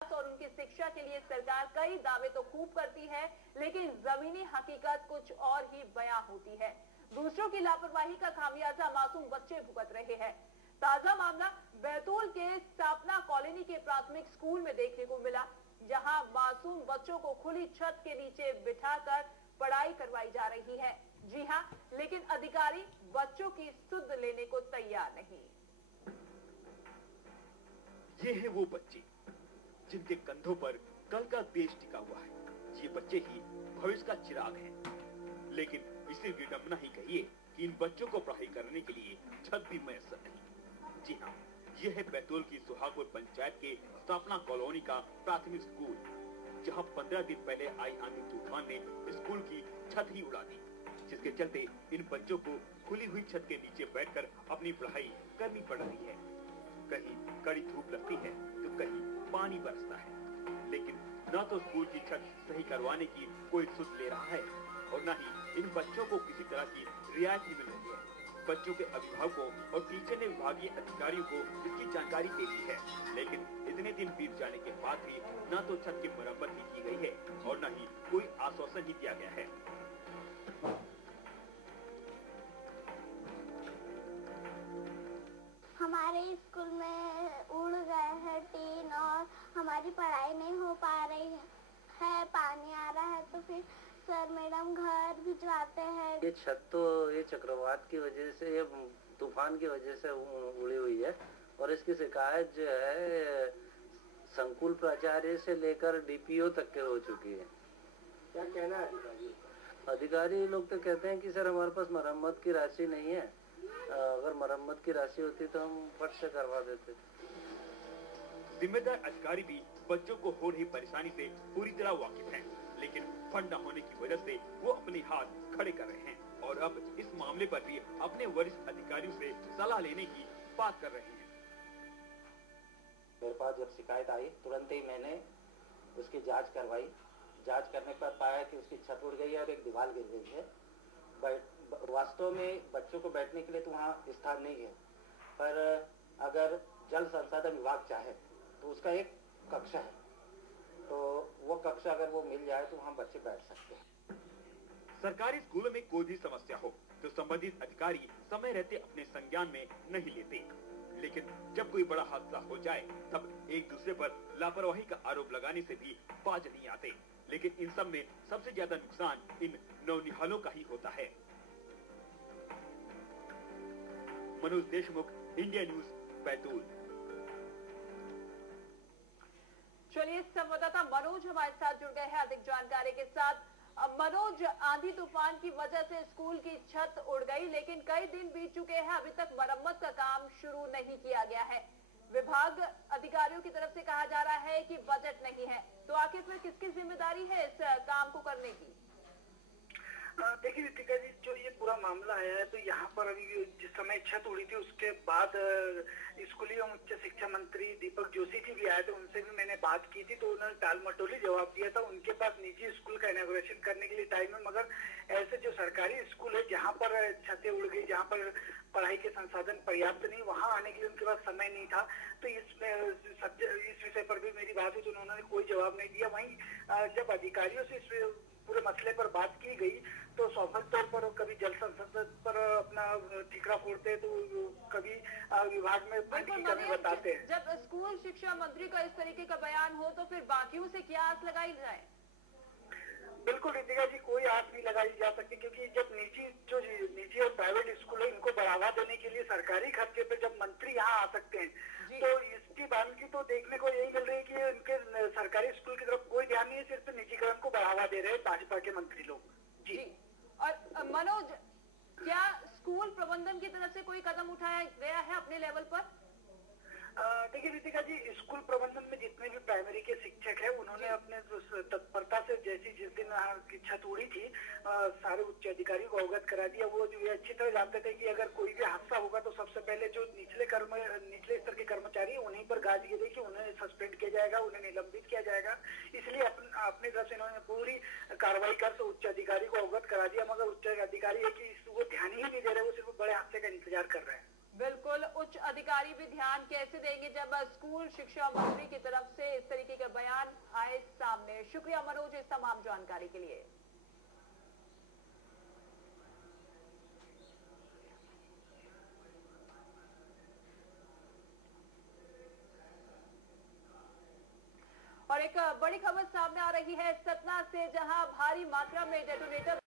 और उनकी शिक्षा के लिए सरकार कई दावे तो खूब करती है, लेकिन जमीनी हकीकत कुछ और ही बयां होती है। दूसरों की लापरवाही का खामियाजा मासूम बच्चे भुगत रहे हैं। ताजा मामला बैतूल के स्थापना कॉलोनी के प्राथमिक स्कूल में देखने को मिला, जहां मासूम बच्चों को खुली छत के नीचे बिठाकर पढ़ाई करवाई जा रही है। जी हां, लेकिन अधिकारी बच्चों की सुध लेने को तैयार नहीं। ये है वो बच्चे जिनके कंधों पर कल का देश टिका हुआ है। ये बच्चे ही भविष्य का चिराग हैं। लेकिन इसे विडंबना ही कहिए कि इन बच्चों को पढ़ाई करने के लिए छत भी मैसर नहीं। जी हाँ, ये है बैतूल की सुहागपुर पंचायत के स्थापना कॉलोनी का प्राथमिक स्कूल, जहाँ 15 दिन पहले आई आंधी तूफान ने स्कूल की छत ही उड़ा दी, जिसके चलते इन बच्चों को खुली हुई छत के नीचे बैठकर अपनी पढ़ाई करनी पड़ रही है। कहीं कड़ी धूप लगती है तो कहीं पानी बरसता है, लेकिन न तो स्कूल की छत सही करवाने की कोई सुध ले रहा है और न ही इन बच्चों को किसी तरह की रियायत मिल रही है। बच्चों के अभिभावकों और टीचर ने विभागीय अधिकारियों को इसकी जानकारी दे दी है, लेकिन इतने दिन बीत जाने के बाद भी न तो छत की मरम्मत ही की गई है और न ही कोई आश्वासन ही दिया गया है। हमारे स्कूल में उड़ गए हैं टीन और हमारी पढ़ाई नहीं हो पा रही है, पानी आ रहा है तो फिर सर मैडम घर भिजवाते हैं। ये छत तो ये चक्रवात की वजह से, ये तूफान की वजह से उड़ी हुई है और इसकी शिकायत जो है संकुल प्राचार्य से लेकर डीपीओ तक के हो चुकी है। क्या कहना है अधिकारी लोग तो कहते हैं कि सर हमारे पास मरम्मत की राशि नहीं है, अगर मरम्मत की राशि होती तो हम फट से करवा देते। जिम्मेदार अधिकारी भी बच्चों को हो रही परेशानी से पूरी तरह वाकिफ हैं, लेकिन फंड न होने की वजह से वो अपने हाथ खड़े कर रहे हैं और अब इस मामले पर भी अपने वरिष्ठ अधिकारियों से सलाह लेने की बात कर रहे हैं। मेरे पास जब शिकायत आई तुरंत ही मैंने उसकी जांच करवाई। जांच करने पर पाया कि उसकी छत उड़ गई है और एक दीवार गिर गई है। वास्तव में बच्चों को बैठने के लिए तो वहाँ स्थान नहीं है, पर अगर जल संसाधन विभाग चाहे तो उसका एक कक्षा है, तो वो कक्षा अगर वो मिल जाए तो वहाँ बच्चे बैठ सकते हैं। सरकारी स्कूलों में कोई भी समस्या हो तो संबंधित अधिकारी समय रहते अपने संज्ञान में नहीं लेते, लेकिन जब कोई बड़ा हादसा हो जाए तब एक दूसरे पर लापरवाही का आरोप लगाने से भी बाज नहीं आते। लेकिन इन सब में सबसे ज्यादा नुकसान इन नौनिहालों का ही होता है। Manoj Deshmukh, India news, Betul. चलिए, संवाददाता मनोज हमारे साथ जुड़ गए हैं अधिक जानकारी के साथ। मनोज, आंधी तूफान की वजह से स्कूल की छत उड़ गई, लेकिन कई दिन बीत चुके हैं, अभी तक मरम्मत का काम शुरू नहीं किया गया है। विभाग अधिकारियों की तरफ से कहा जा रहा है कि बजट नहीं है, तो आखिर फिर किसकी जिम्मेदारी है इस काम को करने की? देखिए रितिका जी, जो ये पूरा मामला आया है तो यहाँ पर अभी जिस समय छत उड़ी थी उसके बाद स्कूली एवं उच्च शिक्षा मंत्री दीपक जोशी जी भी आए थे, उनसे भी मैंने बात की थी तो उन्होंने टाल मटोली जवाब दिया था। उनके पास निजी स्कूल का इनॉग्रेशन करने के लिए टाइम है, मगर ऐसे जो सरकारी स्कूल है जहाँ पर छतें उड़ गई, जहाँ पर पढ़ाई के संसाधन पर्याप्त नहीं, वहाँ आने के लिए उनके पास समय नहीं था। तो इस विषय पर भी मेरी बात हुई तो उन्होंने कोई जवाब नहीं दिया। वहीं जब अधिकारियों से पूरे मसले पर बात की गई तो स्वाभाविक तौर पर कभी जल संसाधन पर अपना ठीकरा फोड़ते तो कभी विभाग में फंड की कमी बताते हैं। जब स्कूल शिक्षा मंत्री का इस तरीके का बयान हो तो फिर बाकियों से क्या आस लगाई जाए? बिल्कुल रितिका जी, कोई आस नहीं लगाई जा सकती, क्योंकि जब निजी और प्राइवेट स्कूल है इनको बढ़ावा देने के लिए सरकारी खर्चे पे जब मंत्री यहाँ आ सकते हैं तो इसकी बानगी तो देखने को यही मिल रही है कि उनके सरकारी स्कूल की तरफ कोई ध्यान नहीं है, सिर्फ निजीकरण को बढ़ावा दे रहे हैं भाजपा के मंत्री लोग। जी। और मनोज, क्या स्कूल प्रबंधन की तरफ से कोई कदम उठाया गया है अपने लेवल पर? देखिए रितिका जी, स्कूल प्रबंधन में जितने भी प्राइमरी के शिक्षक हैं उन्होंने अपने तत्परता से जैसी जिस दिन की छत उड़ी थी सारे उच्च अधिकारियों को अवगत करा दिया। वो जो अच्छी तरह जानते थे कि अगर कोई भी हादसा होगा तो सबसे पहले जो निचले स्तर के कर्मचारी उन्हीं पर गाज गिरी कि उन्हें सस्पेंड किया जाएगा, उन्हें निलंबित किया जाएगा। इसलिए अपनी तरफ से इन्होंने पूरी कार्रवाई कर उच्च अधिकारी को अवगत करा दिया, मगर उच्च अधिकारी है कि वो ध्यान ही नहीं दे रहे, वो सिर्फ बड़े हादसे का इंतजार कर रहे हैं। बिल्कुल, उच्च अधिकारी भी ध्यान कैसे देंगे जब स्कूल शिक्षा मंत्री की तरफ से इस तरीके के शुक्रिया मनोज इस तमाम जानकारी के लिए। और एक बड़ी खबर सामने आ रही है सतना से, जहां भारी मात्रा में डेटोनेटर